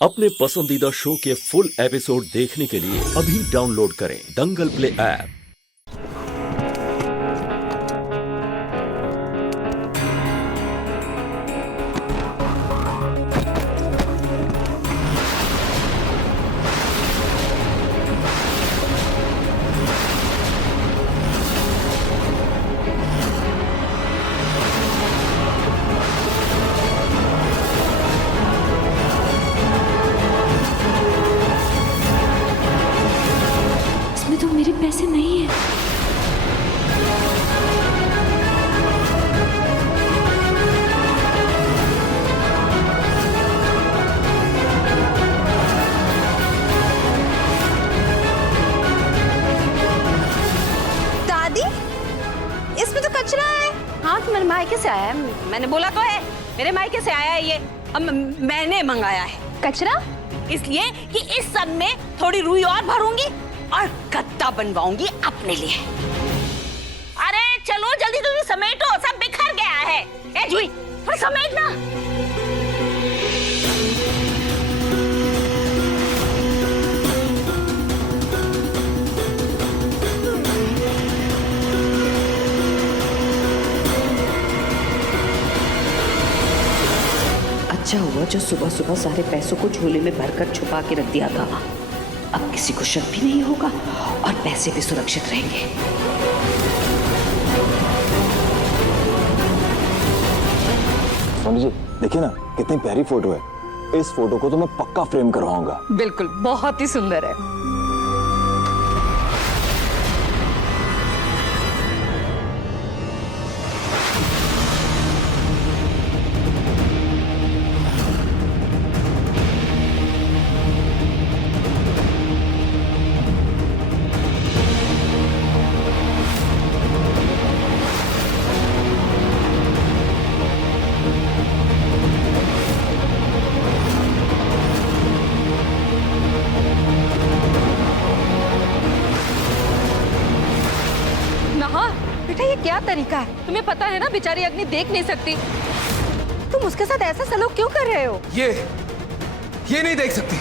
अपने पसंदीदा शो के फुल एपिसोड देखने के लिए अभी डाउनलोड करें दंगल प्ले ऐप। इसमें तो मेरे पैसे नहीं है। दादी, इसमें तो कचरा है। हाँ, तो मेरे मायके से आया है। मैंने बोला तो है, मेरे मायके से आया है ये। अब मैंने मंगाया है कचरा इसलिए कि इस सब में थोड़ी रुई और भरूंगी और गद्दा बनवाऊंगी अपने लिए। अरे चलो जल्दी जल्दी समेटो, सब बिखर गया है। ए जुई, थोड़ी समेट ना। अच्छा हुआ जो सुबह सुबह सारे पैसों को झोले में भरकर छुपा के रख दिया था। अब किसी को शक भी नहीं होगा और पैसे भी सुरक्षित रहेंगे। सोनी जी देखिए ना, कितनी प्यारी फोटो है। इस फोटो को तो मैं पक्का फ्रेम करवाऊंगा। बिल्कुल, बहुत ही सुंदर है। बेटा, ये क्या तरीका है? तुम्हें पता है ना, बेचारी अग्नि देख नहीं सकती। तुम उसके साथ ऐसा सलूक क्यों कर रहे हो? ये नहीं देख सकती।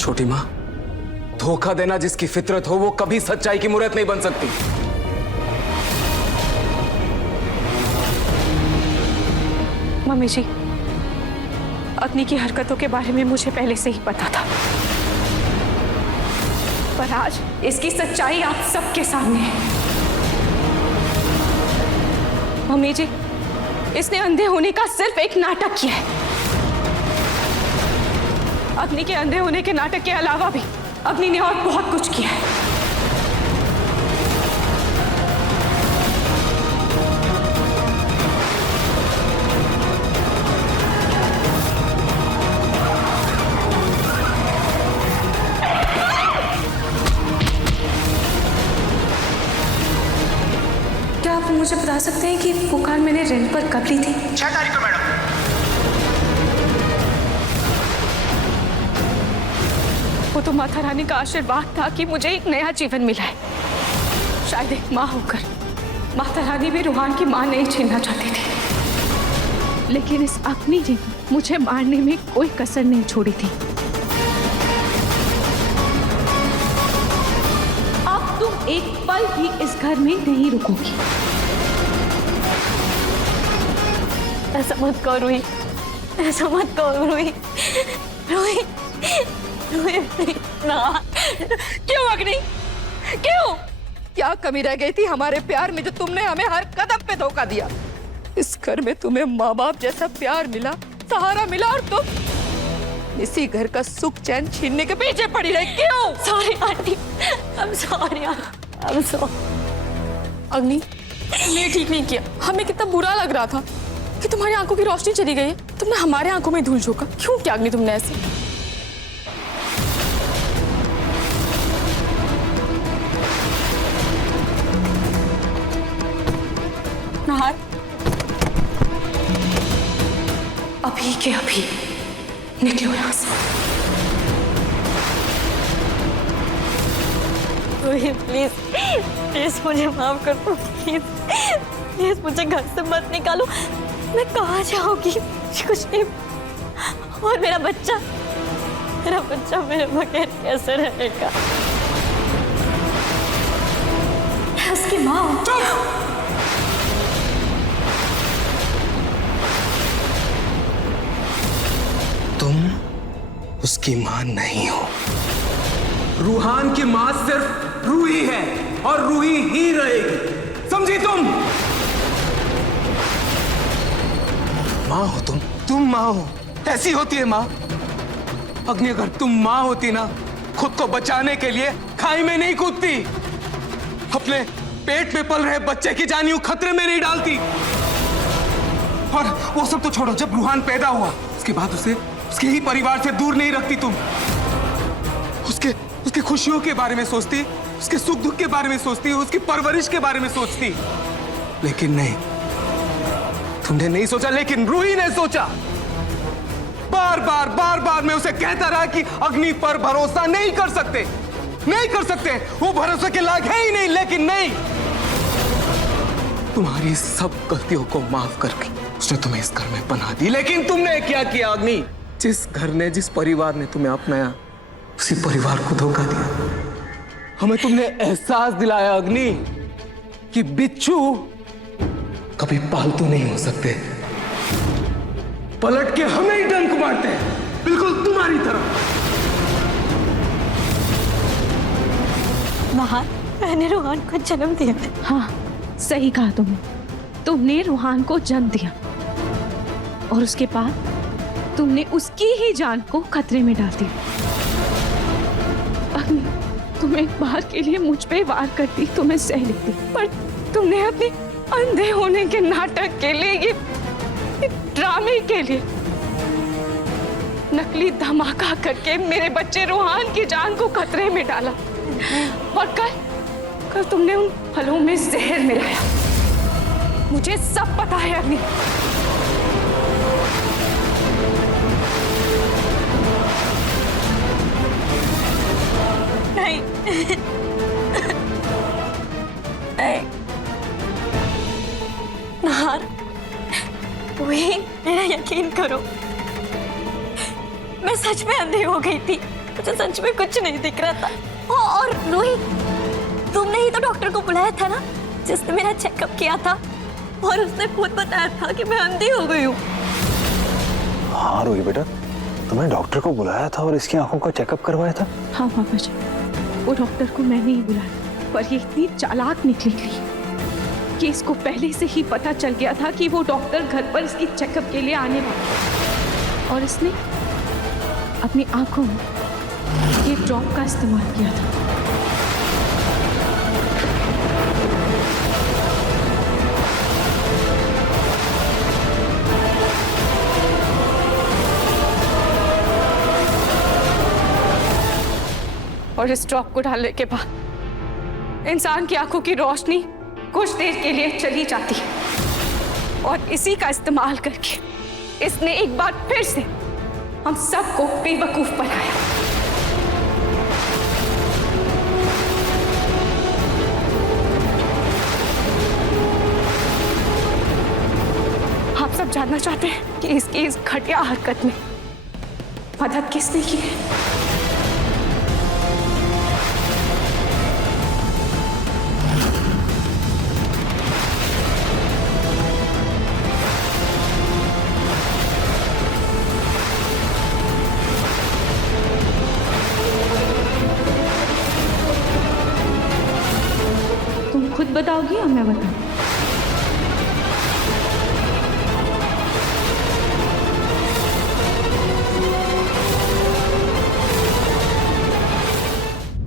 छोटी माँ, धोखा देना जिसकी फितरत हो वो कभी सच्चाई की मूर्त नहीं बन सकती। मम्मी जी, अग्नि की हरकतों के बारे में मुझे पहले से ही पता था, पर आज इसकी सच्चाई आप सबके सामने है। मम्मी जी, इसने अंधे होने का सिर्फ एक नाटक किया है। अग्नि के अंधे होने के नाटक के अलावा भी अग्नि ने और बहुत कुछ किया है। क्या आप मुझे बता सकते हैं कि वो कार मैंने रेंट पर कब ली थी? 6 तारीख को मैडम। वो तो माता रानी का आशीर्वाद था कि मुझे एक नया जीवन मिला है। शायद एक माँ होकर माता रानी भी रूहान की माँ नहीं छीनना चाहती थी, लेकिन इस अग्नि ने मुझे मारने में कोई कसर नहीं छोड़ी थी। अब तुम एक पल भी इस घर में नहीं रुकोगी। ऐसा मत करो रोही, ऐसा मत करो रोही। रोही ना, क्यों अग्नि, क्यों? क्या कमी रह गई थी हमारे प्यार में जो तुमने हमें हर कदम पे धोखा दिया? इस घर में तुम्हें माँ बाप जैसा प्यार मिला, सहारा मिला, और तुम इसी घर का सुख चैन छीनने के पीछे पड़ी रही। क्यों? Sorry aunty, I'm sorry, I'm sorry। अग्नि, तुमने ठीक नहीं किया। हमें कितना बुरा लग रहा था कि तुम्हारी आंखों की रोशनी चली गई है। तुमने हमारे आंखों में धूल झोंका। क्यों किया अग्नि तुमने ऐसे? नाहर, अभी के अभी निकलो यहाँ से। प्लीज प्लीज मुझे माफ कर दो, प्लीज प्लीज मुझे घर से मत निकालो। मैं कहाँ जाऊंगी? कुछ नहीं। और मेरा बच्चा मेरे बगैर कैसे रहेगा? मैं उसकी माँ हूँ। तुम उसकी मां नहीं हो। रूहान की मां सिर्फ रूही है और रूही ही रहेगी, समझी तुम? मां हो तुम मां हो। ऐसी होती है मां। अग्नि, अगर तुम मां होती ना, खुद को बचाने के लिए खाई में नहीं कूदती, अपने पेट में पल रहे बच्चे की जान यूं खतरे में नहीं डालती। और वो सब तो छोड़ो, जब रूहान पैदा हुआ उसके बाद उसे उसके ही परिवार से दूर नहीं रखती तुम। उसके खुशियों के बारे में सोचती, उसके सुख दुख के बारे में सोचती, उसकी परवरिश के बारे में सोचती। लेकिन नहीं, तुमने नहीं सोचा, लेकिन रूही ने सोचा। बार बार मैं उसे कहता रहा कि अग्नि पर भरोसा नहीं कर सकते, वो भरोसे के लायक है ही नहीं। लेकिन नहीं, तुम्हारी सब गलतियों को माफ करके उसने तुम्हें इस घर में बना दी। लेकिन तुमने क्या किया अग्नि? जिस घर ने, जिस परिवार ने तुम्हें अपनाया, उसी परिवार को धोखा दिया। हमें तुमने एहसास दिलाया अग्नि कि बिच्छू कभी पालतू नहीं हो सकते। पलट के हमें ही डंक मारते हैं, बिल्कुल तुम्हारी तरह। महान, मैंने रूहान को जन्म दिया। हाँ, सही कहा तुमने रूहान को जन्म दिया और उसके बाद तुमने उसकी ही जान को खतरे में डाल दिया। अग्नि, तुम एक बार के लिए मुझ पे वार करती तो मैं सह लेती, पर तुमने अपने अंधे होने के नाटक के लिए, ये ड्रामे के लिए नकली धमाका करके मेरे बच्चे रूहान की जान को खतरे में डाला। और कल तुमने उन फलों में जहर मिलाया। मुझे सब पता है अग्नि। नहीं नहीं नाहर, वही मेरा यकीन करो, मैं सच में अंधी हो गई थी। मुझे सच में कुछ नहीं दिख रहा था। और रूही, तुमने ही तो डॉक्टर को बुलाया था ना, जिसने मेरा चेकअप किया था, और उसने खुद बताया था कि मैं अंधी हो गई हूँ। हाँ रूही बेटा, तुमने डॉक्टर को बुलाया था और इसकी आंखों का चेकअप करवाया था? हाँ पापा जी, वो डॉक्टर को मैंने ही बुलाया, पर ये इतनी चालाक निकली कि इसको पहले से ही पता चल गया था कि वो डॉक्टर घर पर इसकी चेकअप के लिए आने वाला है, और इसने अपनी आंखों में ये ड्रॉप का इस्तेमाल किया था। और इस ड्रॉप को डालने के बाद इंसान की आंखों की रोशनी कुछ देर के लिए चली जाती है, और इसी का इस्तेमाल करके इसने एक बार फिर से हम सबको बेवकूफ बनाया। आप सब जानना चाहते हैं कि इसकी इस घटिया हरकत में मदद किसने की है? तुम खुद बताओगी या मैं बताऊं?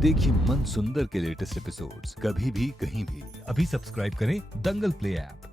देखिए मन सुंदर के लेटेस्ट एपिसोड्स कभी भी कहीं भी। अभी सब्सक्राइब करें दंगल प्ले ऐप।